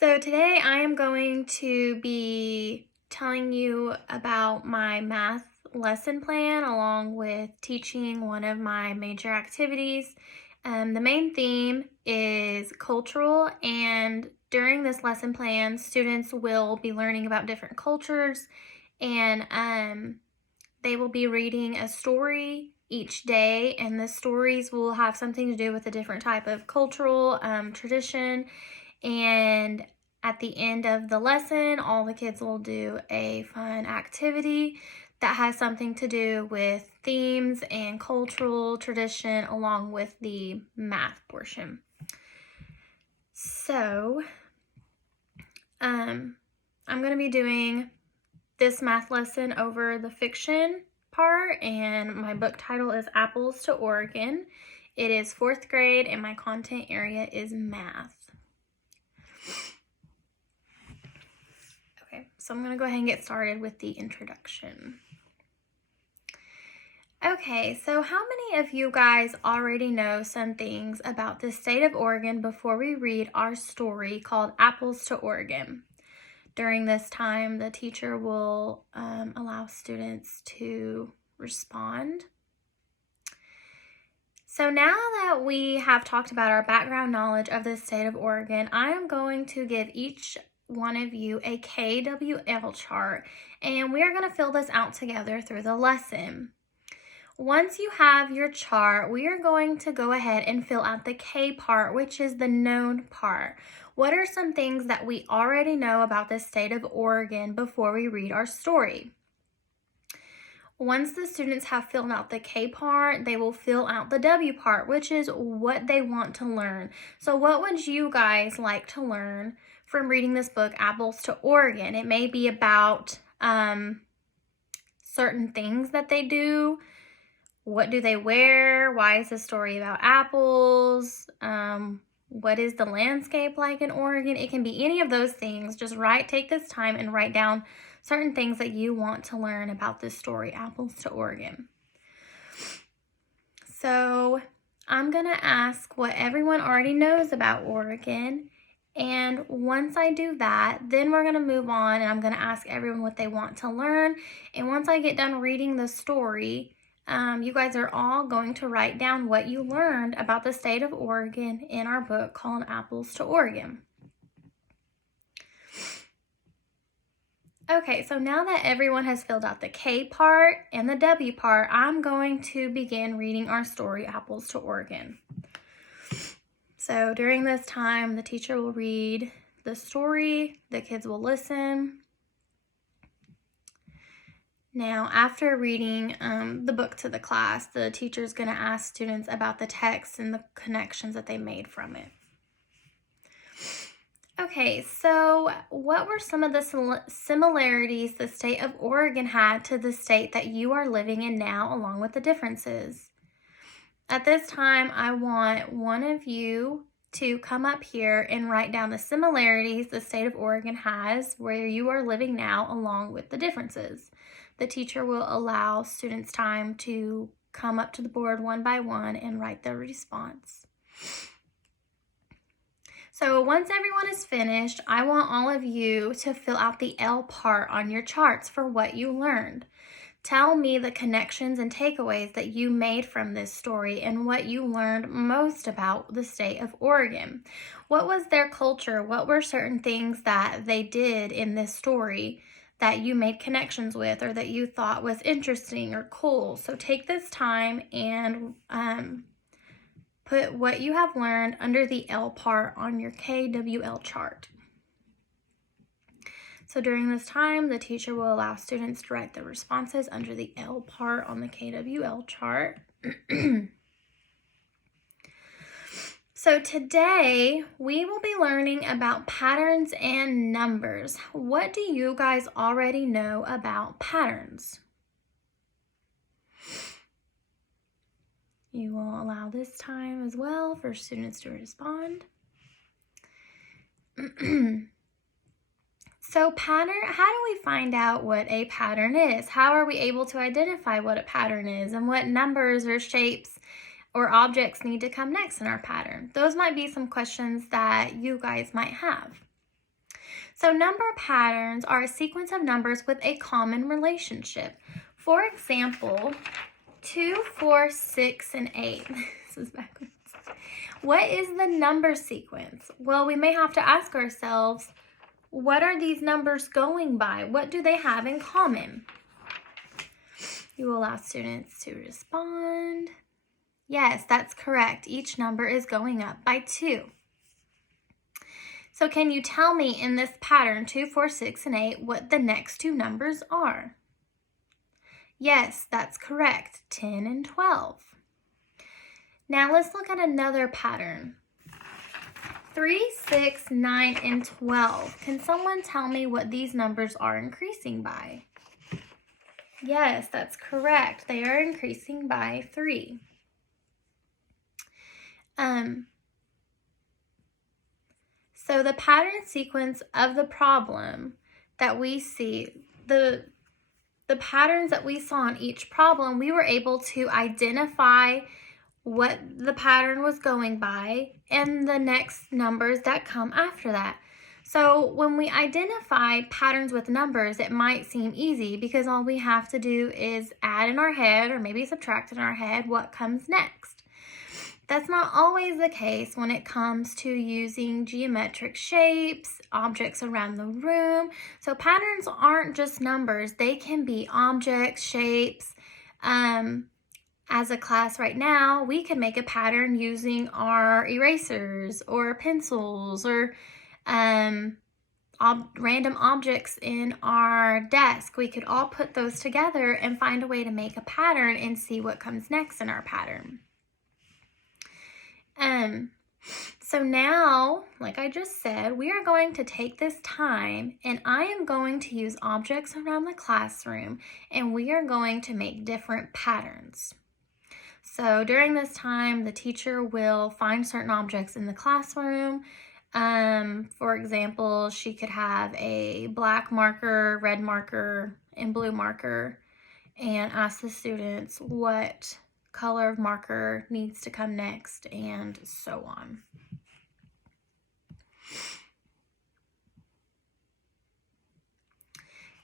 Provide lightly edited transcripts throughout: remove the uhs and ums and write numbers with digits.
So today I am going to be telling you about my math lesson plan along with teaching one of my major activities. The main theme is cultural, and during this lesson plan, students will be learning about different cultures, and they will be reading a story each day, and the stories will have something to do with a different type of cultural tradition. And at the end of the lesson, all the kids will do a fun activity that has something to do with themes and cultural tradition along with the math portion. So, I'm going to be doing this math lesson over the fiction part, and my book title is Apples to Oregon. It is 4th grade, and my content area is math. Okay, so I'm going to go ahead and get started with the introduction. Okay, so how many of you guys already know some things about the state of Oregon before we read our story called Apples to Oregon? During this time, the teacher will allow students to respond. So now that we have talked about our background knowledge of the state of Oregon, I am going to give each one of you a KWL chart, and we are going to fill this out together through the lesson. Once you have your chart, we are going to go ahead and fill out the K part, which is the known part. What are some things that we already know about the state of Oregon before we read our story? Once the students have filled out the K part, they will fill out the W part, which is what they want to learn. So what would you guys like to learn from reading this book, Apples to Oregon? It may be about certain things that they do. What do they wear? Why is the story about apples? What is the landscape like in Oregon? It can be any of those things. Just take this time and write down certain things that you want to learn about this story, Apples to Oregon. So I'm going to ask what everyone already knows about Oregon. And once I do that, then we're going to move on, and I'm going to ask everyone what they want to learn. And once I get done reading the story, you guys are all going to write down what you learned about the state of Oregon in our book called Apples to Oregon. Okay, so now that everyone has filled out the K part and the W part, I'm going to begin reading our story, Apples to Oregon. So during this time, the teacher will read the story, the kids will listen. Now, after reading the book to the class, the teacher is going to ask students about the text and the connections that they made from it. Okay, so what were some of the similarities the state of Oregon had to the state that you are living in now, along with the differences? At this time, I want one of you to come up here and write down the similarities the state of Oregon has where you are living now, along with the differences. The teacher will allow students time to come up to the board one by one and write their response. So once everyone is finished, I want all of you to fill out the L part on your charts for what you learned. Tell me the connections and takeaways that you made from this story and what you learned most about the state of Oregon. What was their culture? What were certain things that they did in this story that you made connections with or that you thought was interesting or cool? So take this time and put what you have learned under the L part on your KWL chart. So during this time, the teacher will allow students to write their responses under the L part on the KWL chart. So today, we will be learning about patterns and numbers. What do you guys already know about patterns? You will allow this time as well for students to respond. So how do we find out what a pattern is? How are we able to identify what a pattern is and what numbers or shapes or objects need to come next in our pattern? Those might be some questions that you guys might have. So number patterns are a sequence of numbers with a common relationship. For example, 2, 4, 6, and 8. This is backwards. What is the number sequence? Well, we may have to ask ourselves, what are these numbers going by? What do they have in common? You will allow students to respond. Yes, that's correct. Each number is going up by 2. So can you tell me in this pattern, 2, 4, 6, and 8, what the next two numbers are? Yes, that's correct, 10 and 12. Now let's look at another pattern. 3, 6, 9, and 12. Can someone tell me what these numbers are increasing by? Yes, that's correct. They are increasing by 3. So the pattern sequence of the problem that we see, the patterns that we saw in each problem, we were able to identify what the pattern was going by and the next numbers that come after that. So when we identify patterns with numbers, it might seem easy because all we have to do is add in our head or maybe subtract in our head what comes next. That's not always the case when it comes to using geometric shapes, objects around the room. So patterns aren't just numbers. They can be objects, shapes. As a class right now, we can make a pattern using our erasers or pencils or random objects in our desk. We could all put those together and find a way to make a pattern and see what comes next in our pattern. So now, like I just said, we are going to take this time and I am going to use objects around the classroom and we are going to make different patterns. So during this time, the teacher will find certain objects in the classroom. For example, she could have a black marker, red marker, and blue marker and ask the students what color of marker needs to come next and so on.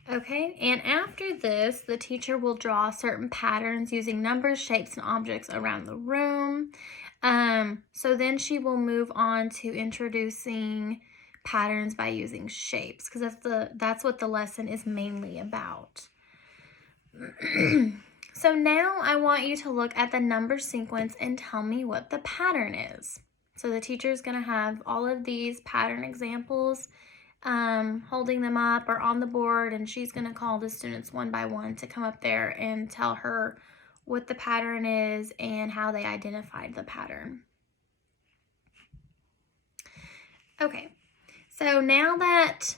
Okay, and after this, the teacher will draw certain patterns using numbers, shapes, and objects around the room. So then she will move on to introducing patterns by using shapes because that's what the lesson is mainly about. So now I want you to look at the number sequence and tell me what the pattern is. So the teacher is going to have all of these pattern examples holding them up or on the board, and she's going to call the students one by one to come up there and tell her what the pattern is and how they identified the pattern. Okay, so now that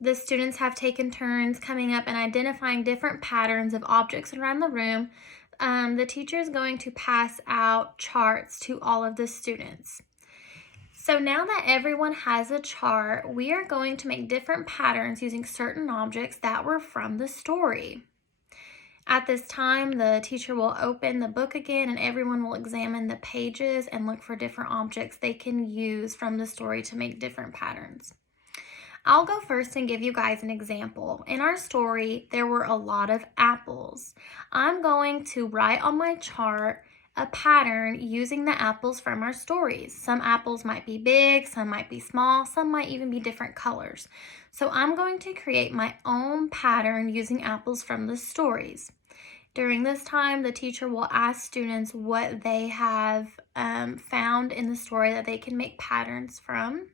the students have taken turns coming up and identifying different patterns of objects around the room, the teacher is going to pass out charts to all of the students. So now that everyone has a chart, we are going to make different patterns using certain objects that were from the story. At this time, the teacher will open the book again and everyone will examine the pages and look for different objects they can use from the story to make different patterns. I'll go first and give you guys an example. In our story, there were a lot of apples. I'm going to write on my chart a pattern using the apples from our stories. Some apples might be big, some might be small, some might even be different colors. So I'm going to create my own pattern using apples from the stories. During this time, the teacher will ask students what they have found in the story that they can make patterns from.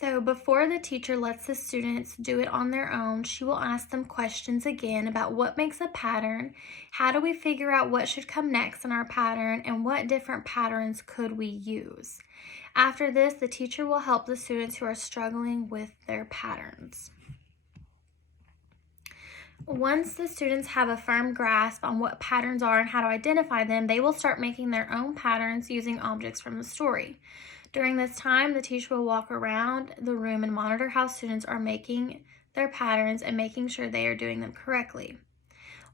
So before the teacher lets the students do it on their own, she will ask them questions again about what makes a pattern, how do we figure out what should come next in our pattern, and what different patterns could we use. After this, the teacher will help the students who are struggling with their patterns. Once the students have a firm grasp on what patterns are and how to identify them, they will start making their own patterns using objects from the story. During this time, the teacher will walk around the room and monitor how students are making their patterns and making sure they are doing them correctly.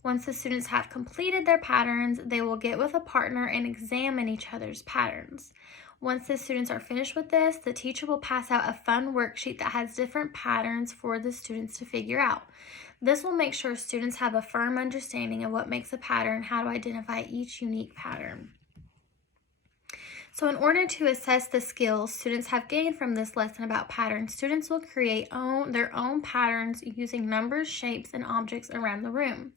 Once the students have completed their patterns, they will get with a partner and examine each other's patterns. Once the students are finished with this, the teacher will pass out a fun worksheet that has different patterns for the students to figure out. This will make sure students have a firm understanding of what makes a pattern and how to identify each unique pattern. So in order to assess the skills students have gained from this lesson about patterns, students will create their own patterns using numbers, shapes, and objects around the room.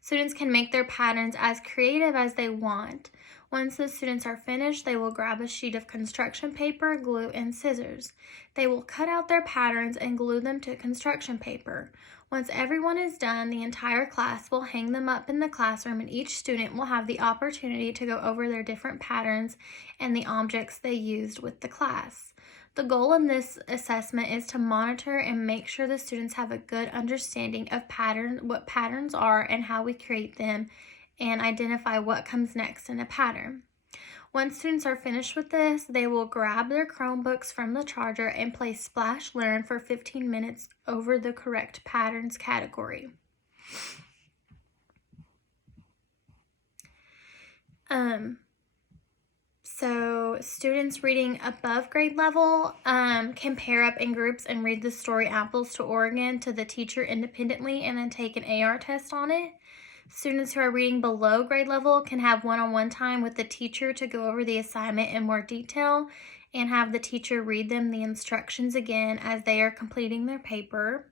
Students can make their patterns as creative as they want. Once the students are finished, they will grab a sheet of construction paper, glue, and scissors. They will cut out their patterns and glue them to construction paper. Once everyone is done, the entire class will hang them up in the classroom, and each student will have the opportunity to go over their different patterns and the objects they used with the class. The goal in this assessment is to monitor and make sure the students have a good understanding of what patterns are and how we create them, and identify what comes next in a pattern. Once students are finished with this, they will grab their Chromebooks from the charger and play Splash Learn for 15 minutes over the correct patterns category. So students reading above grade level can pair up in groups and read the story Apples to Oregon to the teacher independently and then take an AR test on it. Students who are reading below grade level can have one-on-one time with the teacher to go over the assignment in more detail and have the teacher read them the instructions again as they are completing their paper.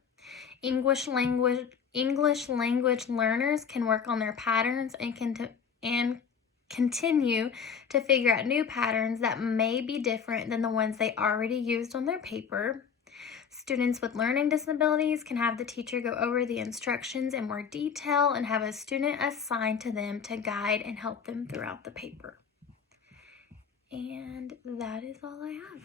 English language learners can work on their patterns and continue to figure out new patterns that may be different than the ones they already used on their paper. Students with learning disabilities can have the teacher go over the instructions in more detail and have a student assigned to them to guide and help them throughout the paper. And that is all I have.